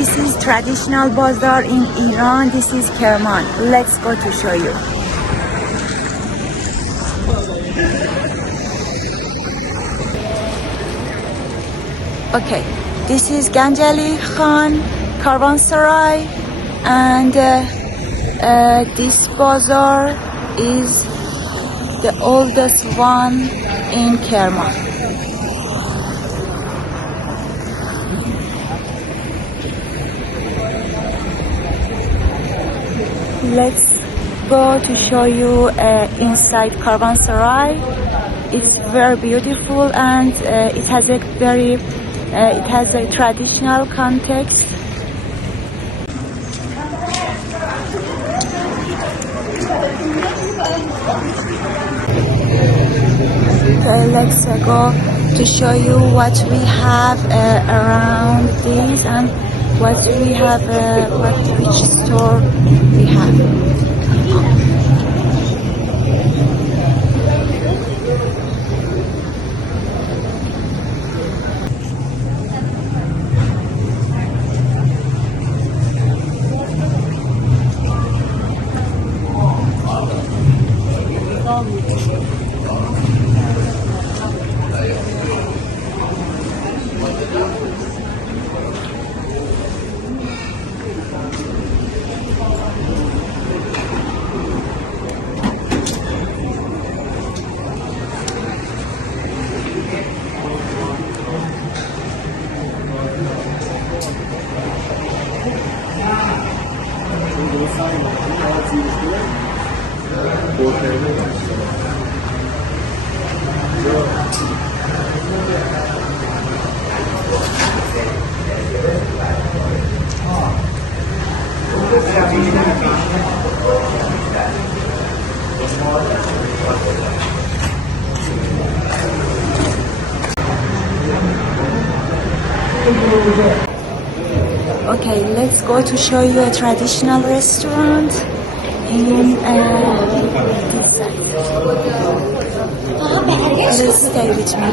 this is traditional bazaar in Iran. This is Kerman. Let's go to show you. Okay, this is Ganjali Khan Caravanserai, and this bazaar is the oldest one in Kerman. Let's go to show you inside caravanserai. It's very beautiful, and it has a traditional context. Okay, let's go to show you what we have around this and what we have, which store we have. Okay, let's go to show you a traditional restaurant in this side. Please stay with me.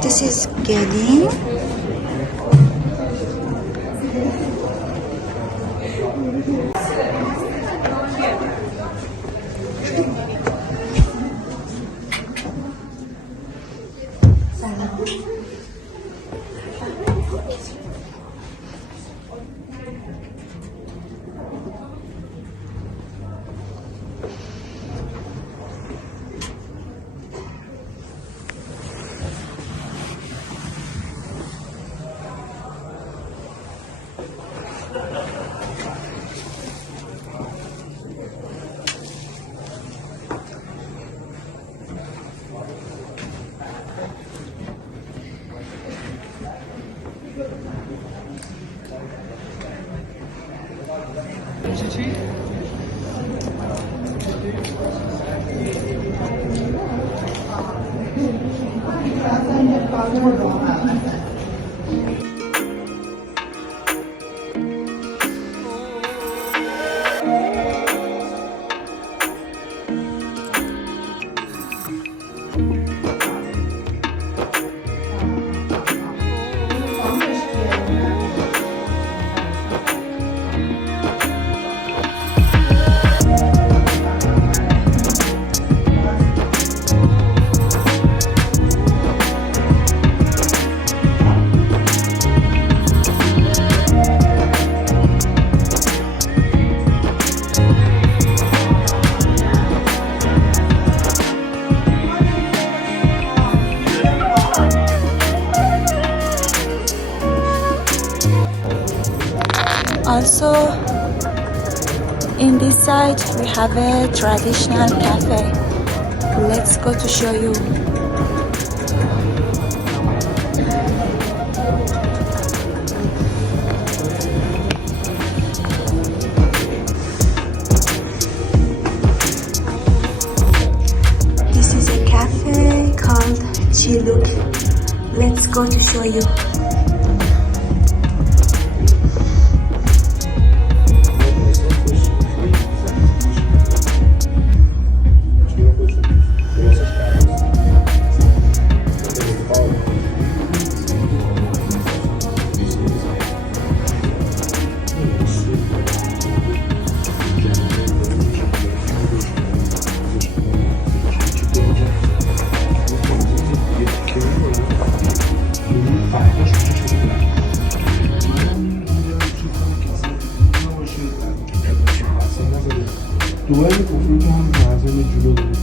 This is getting also in this side we have a traditional cafe. Let's go to show you. This is a cafe called Chiluk. Let's go to show you. دوباره گفتیم که هم معظم جلو داریم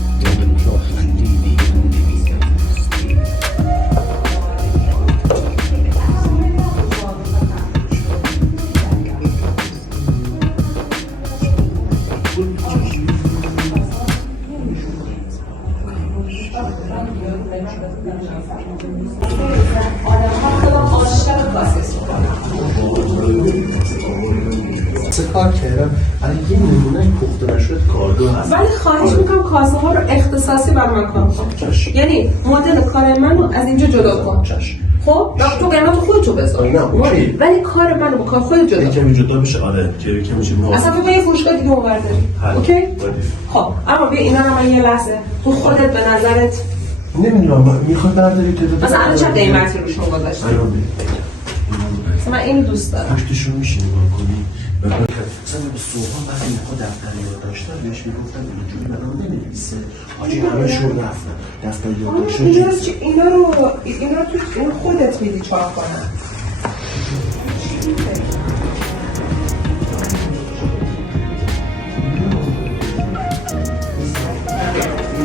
کار کردم الان یه نمونه پخته نشده کارگاه هست ولی خواهش میکنم کاسه ها رو اختصاصی بر من کار کن. یعنی مدل کار من رو از اینجا جدا کن. خب تو قیمت خودتو بذار. ولی کار منو با کار خودت جدا. کمی جدا بشه. آره که میشه اصلا تو یه فروشگاه دیگه اونور داری. اوکی؟ خب اما بیا اینا رو من یه لحظه تو خودت به نظرت نمیدونم میخواد برداری تعداد مثلا الان چه قیمتی روشون گذاشتی؟ من این دوست دارم. پشتشون میشه نگاه کنی. مثلا به صبحان وقتی میخواد دفتر یادداشت بهش میگفتم اینجوری برام نمی‌نویسه. آجی همه شو رفتن. دفتر یادداشت اینا رو تو خودت میدی چاپ کنن. In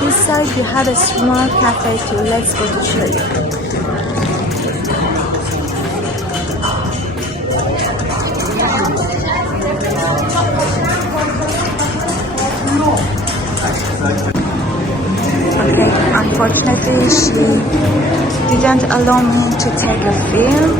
this side you have a small cafe too. Let's go to show you. Okay, unfortunately she didn't allow me to take a film.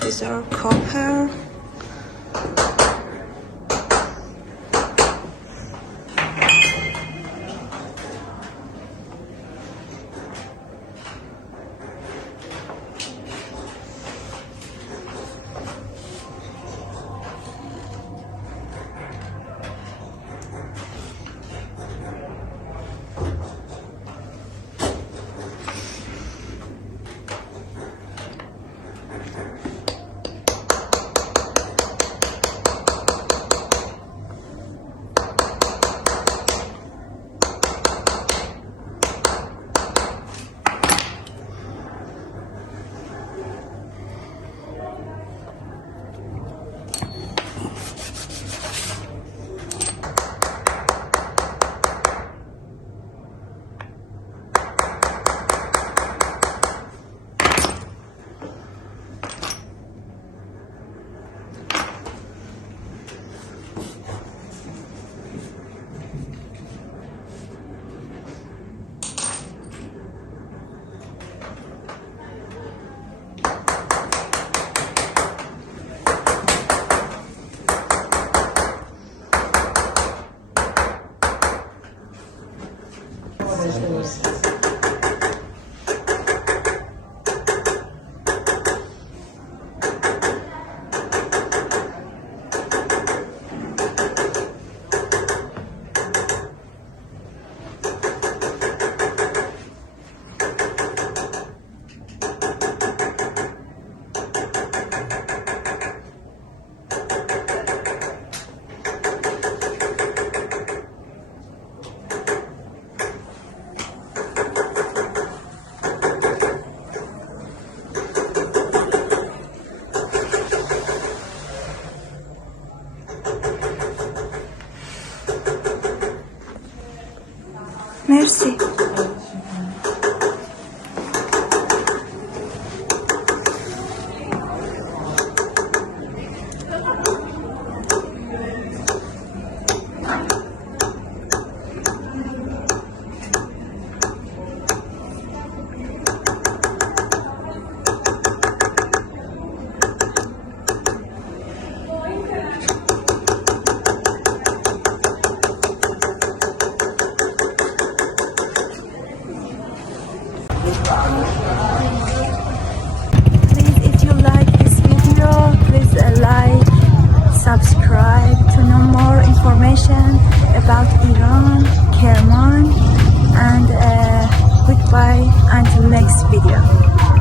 These are copper. Merci. Please, if you like this video, please like, subscribe to know more information about Iran, Kerman, and goodbye until next video.